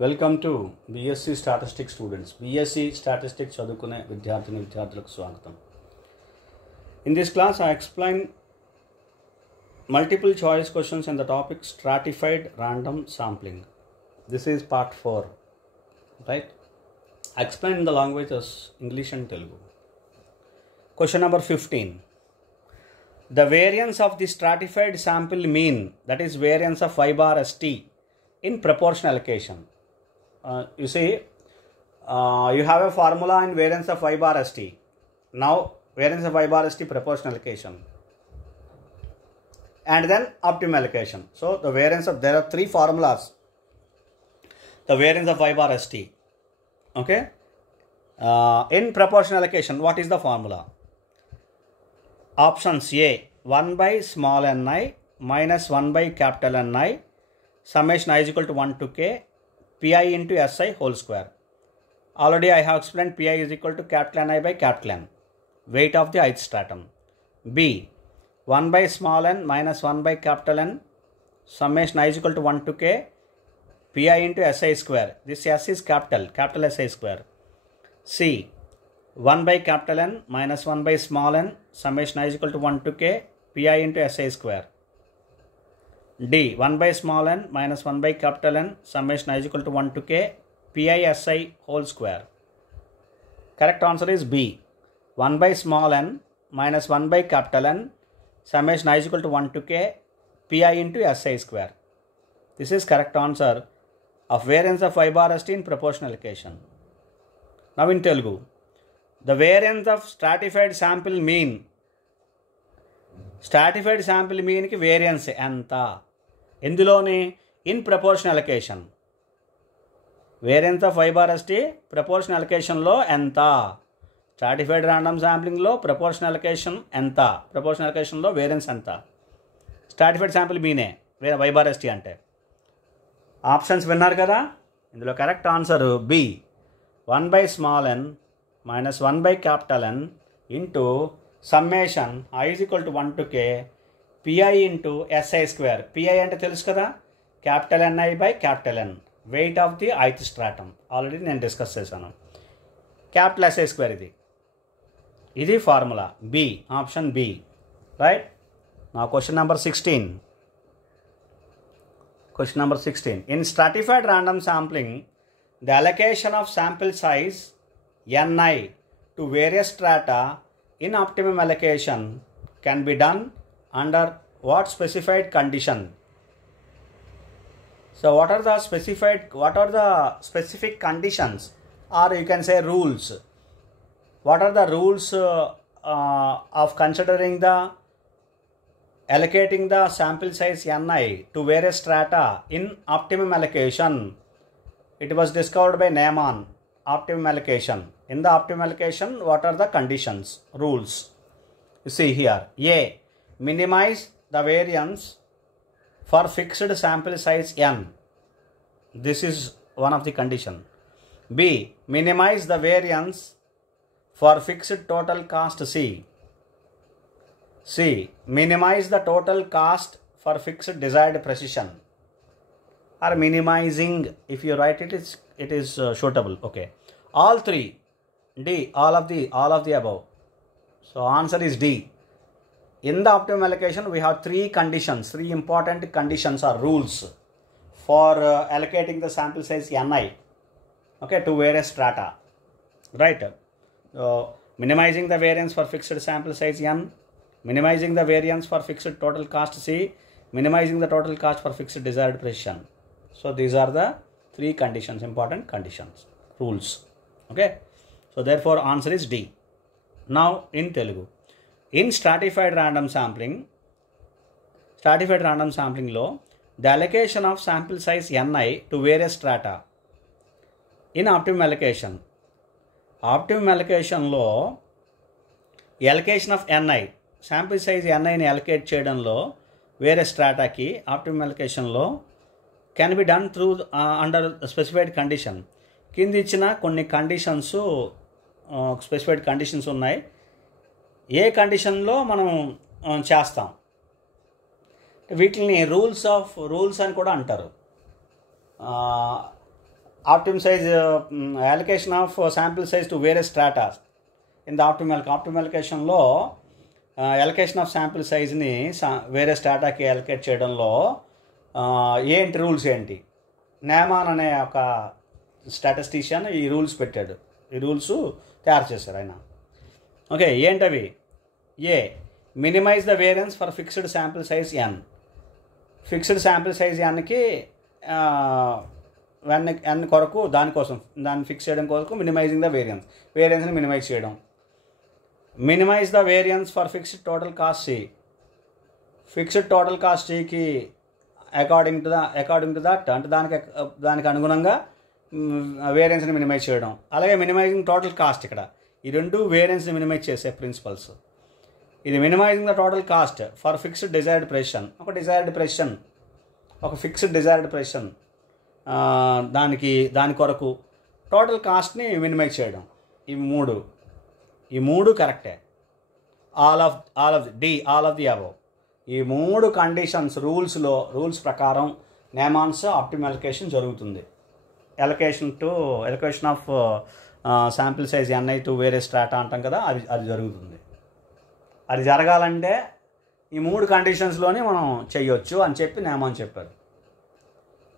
Welcome to BSc statistics students. BSc statistics చదువుకునే విద్యార్థులకు స్వాగతం. In this class, I explain multiple choice questions in the topic stratified random sampling. This is part 4, right? I explain in the languages English and Telugu. Question number 15. The variance of the stratified sample mean, that is variance of y bar st in proportion allocation. You see, you have a formula in variance of y bar st. Now, variance of y bar st proportion allocation and then optimum allocation. So the variance of, there are three formulas. The variance of y bar st, okay, in proportion allocation, what is the formula? Options: A, 1 by small ni minus 1 by capital Ni, summation I is equal to 1 to k pi into si whole square. Already I have explained pi is equal to capital Ni by capital N, weight of the ith stratum. B, 1 by small n minus 1 by capital N, summation I is equal to 1 to k pi into si square. This s is capital Si square. C, 1 by capital N minus 1 by small n, summation I is equal to 1 to k pi into si square. D, 1 by small n minus 1 by capital N, summation I is equal to 1 to k pi si whole square. Correct answer is B, 1 by small n minus 1 by capital N, summation I is equal to 1 to k pi into si square. This is correct answer of variance of y bar st in proportional allocation. Now in Telugu, the variance of stratified sample mean. Stratified sample mean ki variance enta enduloni in proportional allocation. Variance of y bar st proportional allocation lo enta. Stratified random sampling lo proportional allocation enta. Proportional allocation lo variance enta. Stratified sample mean y bar st ante. Options విన్నారు కదా, ఇందులో correct answer B, 1 by small n minus 1 by capital N into summation I is equal to 1 to k pi into si square. Pi అంటే తెలుసు కదా, capital Ni by capital N, weight of the ith stratum. Already నేను discuss చేశాను. capital Si square ఇది formula. B, option B, right. నా question number 16. Question number 16. In stratified random sampling, the allocation of sample size Ni to various strata in optimum allocation can be done under what specified condition? So what are the specific conditions, or you can say rules? What are the rules of considering the allocating the sample size Ni to various strata in optimum allocation? It was discovered by Neyman. Optimum allocation. In the optimum allocation, what are the conditions, rules? You see here. A, minimize the variance for fixed sample size n. This is one of the condition. B, minimize the variance for fixed total cost C. C, minimize the total cost for fixed desired precision. Or minimizing, if you write it is suitable. Okay, all three. D, all of the above. So answer is D. In the optimum allocation, we have three conditions, three important conditions or rules for allocating the sample size Ni, okay, to various strata, right? Minimizing the variance for fixed sample size n, minimizing the variance for fixed total cost C, minimizing the total cost for fixed desired precision. So these are the three conditions, important conditions, rules. Okay, so therefore answer is D. Now in Telugu, in stratified random sampling lo, the allocation of sample size Ni to various strata in optimum allocation lo, allocation of Ni, sample size Niని allocate చేయడంలో వేరే స్ట్రాటాకి optimum అలొకేషన్లో can be done through under specified condition. కింద ఇచ్చిన కొన్ని conditions, specified conditions ఉన్నాయి. ఏ కండిషన్లో మనం చేస్తాం, వీటిని రూల్స్ అని కూడా అంటారు. optimum size allocation of sample size to various strata in the optimal allocation లో allocation of sample size ని వేరే స్ట్రాటాకి allocate చేయడంలో ఏంటి రూల్స్ ఏంటి? నేమాన్ అనే ఒక స్టాటిస్టిషియన్ ఈ రూల్స్ పెట్టాడు, ఈ రూల్స్ తయారు చేశారు ఆయన. ఓకే, ఏంటవి? A, minimise the variance for fixed sample size n. Fixed sample size ఎన్కి ఎన్ కొరకు దానికోసం దాన్ని ఫిక్స్ చేయడం కొరకు మినిమైజింగ్ ద వేరియన్స్ని మినిమైజ్ చేయడం. Minimise the variance for fixed total cost C. Fixed total cost సికి అకార్డింగ్ టు దట్ అంటే దానికి అనుగుణంగా వేరియన్స్ని మినిమైజ్ చేయడం. అలాగే మినిమైజింగ్ టోటల్ కాస్ట్, ఇక్కడ ఈ రెండు వేరియన్స్ని మినిమైజ్ చేసే ప్రిన్సిపల్స్. ఇది minimising the total cost for fixed desired precision. ఒక ఫిక్స్డ్ డిజైర్డ్ ప్రెషన్ దాని కొరకు టోటల్ కాస్ట్ని మినిమైజ్ చేయడం. ఈ మూడు కరెక్టే. All of the above. ఈ మూడు కండిషన్స్ రూల్స్ ప్రకారం నేమాన్స్ ఆప్టిమల్ అలొకేషన్ జరుగుతుంది. Allocation of sample size N I to వేరే స్ట్రాటా అంటాం కదా, అది జరుగుతుంది. అది జరగాలంటే ఈ మూడు కండిషన్స్లోనే మనం చెయ్యొచ్చు అని చెప్పి నేమాన్ చెప్పారు.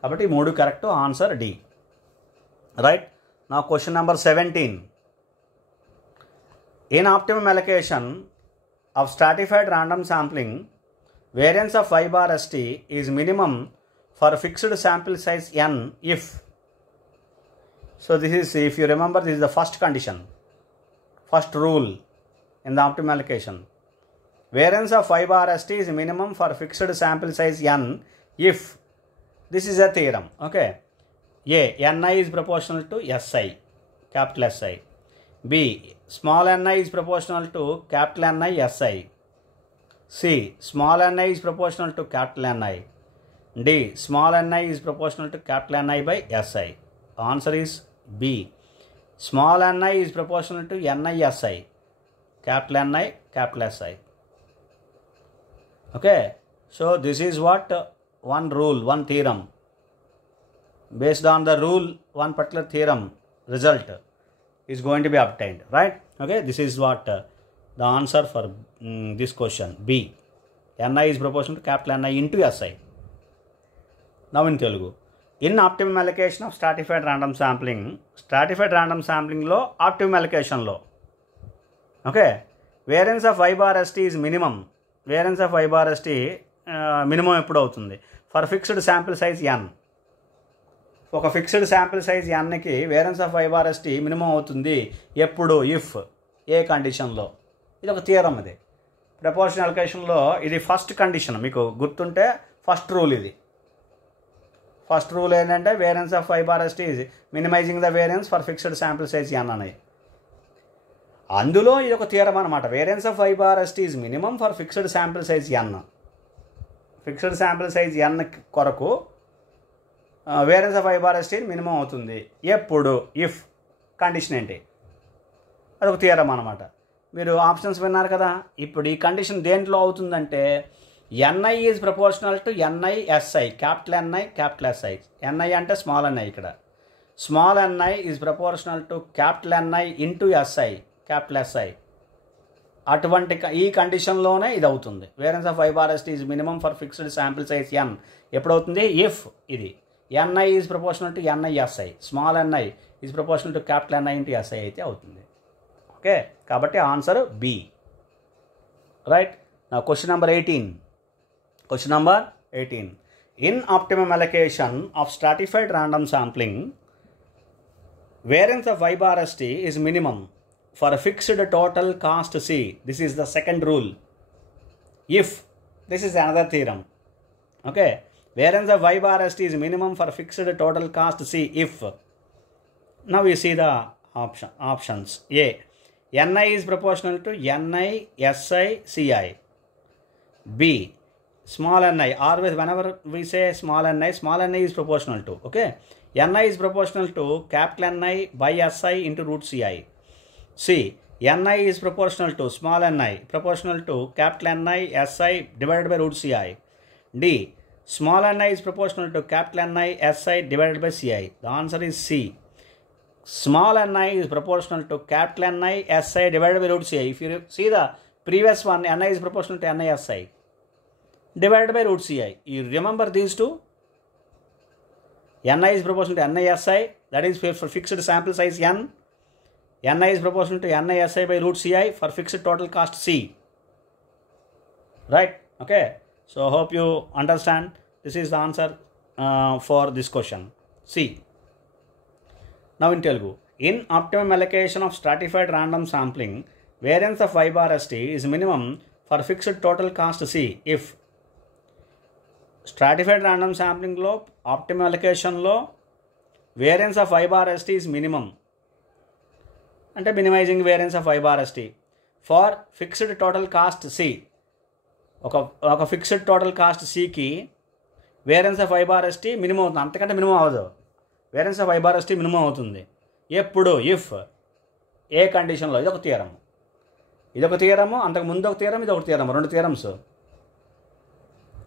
కాబట్టి ఈ మూడు కరెక్ట్. Answer D. రైట్. నా question number 17. In optimum allocation of stratified random sampling, variance of y bar st is minimum for fixed sample size n if. So this is, if you remember, this is the first condition, first rule in the optimal allocation. Variance of y bar st is minimum for fixed sample size n if. This is a theorem. Okay. A, ni is proportional to si, capital Si. B, small ni is proportional to capital Ni si. C, small ni is proportional to capital Ni. D, small ni is proportional to capital Ni by Si. Answer is B. Small ni is proportional to Ni Si, capital Ni, capital Si. Okay, so this is what one rule, one theorem. Based on the rule, one particular theorem result is going to be obtained, right? Okay, this is what the answer for this question, B. Ni is proportional to capital Ni into Si. Now in Telugu. In optimum allocation of stratified random sampling lo optimum allocation lo, okay, variance of y bar st is minimum. Variance of y bar st minimum ఎప్పుడు అవుతుంది? For fixed sample size n. ఒక fixed sample size nకి variance of y bar st minimum అవుతుంది ఎప్పుడు? If. ఏ కండిషన్లో? ఇది ఒక థియరం. ఇది ప్రపోర్షనల్ అలొకేషన్లో ఇది ఫస్ట్ కండిషన్. మీకు గుర్తుంటే ఫస్ట్ రూల్ ఇది. ఫస్ట్ రూల్ ఏంటంటే variance of y bar st is minimising the variance for fixed sample size n అనేది. అందులో ఇది ఒక థియరం అనమాట. Variance of y bar st is minimum for fixed sample size n. Fixed sample size n కొరకు variance of y bar st minimum అవుతుంది ఎప్పుడు? If. Condition ఏంటి? అదొక థియరం అనమాట. మీరు ఆప్షన్స్ విన్నారు కదా. ఇప్పుడు ఈ కండిషన్ దేంట్లో అవుతుందంటే ni is proportional to ni si, capital Ni, capital Si. ni అంటే స్మాల్ ni. ఇక్కడ small ni is proportional to capital Ni into si, capital Si. అటువంటి ఈ కండిషన్లోనే ఇది అవుతుంది. Variance of y bar st is minimum for fixed sample size n ఎప్పుడవుతుంది? If. ఇది ni is proportional to ni si, small ni is proportional to capital Ni into si అయితే అవుతుంది. Okay, కాబట్టి ఆన్సర్ బి. రైట్. నా question number 18. Question number 18. In optimum allocation of stratified random sampling, variance of y bar st is minimum for a fixed total cost C. This is the second rule. If. This is another theorem. Okay. Variance of y bar st is minimum for fixed total cost C if. Now we see the options. A, Ni is proportional to Ni Si Ci. B, small ni. Always whenever we say small ni is proportional to, okay, ni is proportional to capital Ni by Si into root Ci. C, ni is proportional to small ni proportional to capital Ni Si divided by root Ci. D, Small ni is proportional to capital Ni Si divided by Ci. The answer is C. Small ni is proportional to capital Ni Si divided by root Ci. If you see the previous one, Ni is proportional to Ni Si divided by root Ci. You remember these two? Ni is proportional to Ni Si, that is for fixed sample size N. Ni is proportional to Ni Si by root Ci for fixed total cost C. Right? Okay. So hope you understand. This is the answer for this question. C. Now in Telugu. In optimum allocation of stratified random sampling, variance of y bar st is minimum for fixed total cost C if stratified random sampling lo optimum allocation lo variance of y bar st is minimum. అంటే minimizing variance of y bar st for fixed total cost C. ఒక fixed total cost సికి variance of y bar st minimum అవుతుంది, అంతకంటే minimum అవ్వదు. Variance of y bar st minimum అవుతుంది ఎప్పుడు? If ఏ కండిషన్లో. ఇదొక థియరము, అంతకు ముందు ఒక థియరం, ఇది ఒక థియరం, రెండు theorems.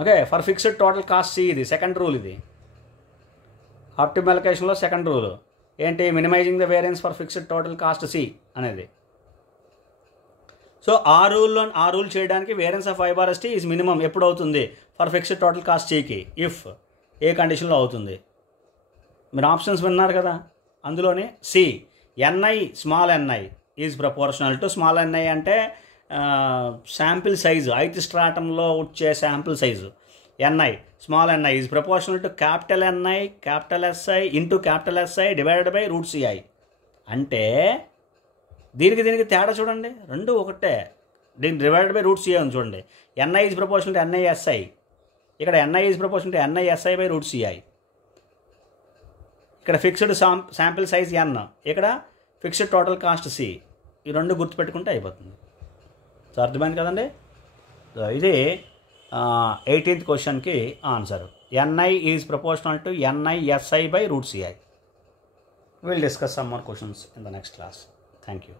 Okay, for fixed total cost C, ఇది సెకండ్ రూల్. ఇది ఆప్టిమల్ అలొకేషన్లో సెకండ్ రూల్ ఏంటి? Minimising the variance for fixed total cost C అనేది. సో ఆ రూల్ చేయడానికి variance of y bar st is minimum ఎప్పుడు అవుతుంది? ఫర్ ఫిక్స్డ్ టోటల్ కాస్ట్ సికి ఇఫ్ ఏ కండిషన్లో అవుతుంది. మీరు ఆప్షన్స్ విన్నారు కదా, అందులోనే C n i small NI is proportional to small n i అంటే శాంపిల్ సైజు, ఐత్ స్ట్రాటంలో వచ్చే sample size N I small NI is proportional to capital N I capital S I into capital S I divided by root C I. అంటే దీనికి తేడా చూడండి, రెండు ఒకటే. దీనికి divided by root CI ఉంది చూడండి. NI is proportional to NISI, ఇక్కడ NI is proportional to NISI by root CI. ఇక్కడ ఫిక్స్డ్ శాంపిల్ సైజ్ ఎన్, ఇక్కడ ఫిక్స్డ్ టోటల్ కాస్ట్ సి. ఈ రెండు గుర్తుపెట్టుకుంటే అయిపోతుంది. సో అర్థమైంది కదండి. ఇది 18th క్వశ్చన్కి answer. NI is proportional to NISI by root CI. We'll discuss some more questions in the next class. Thank you.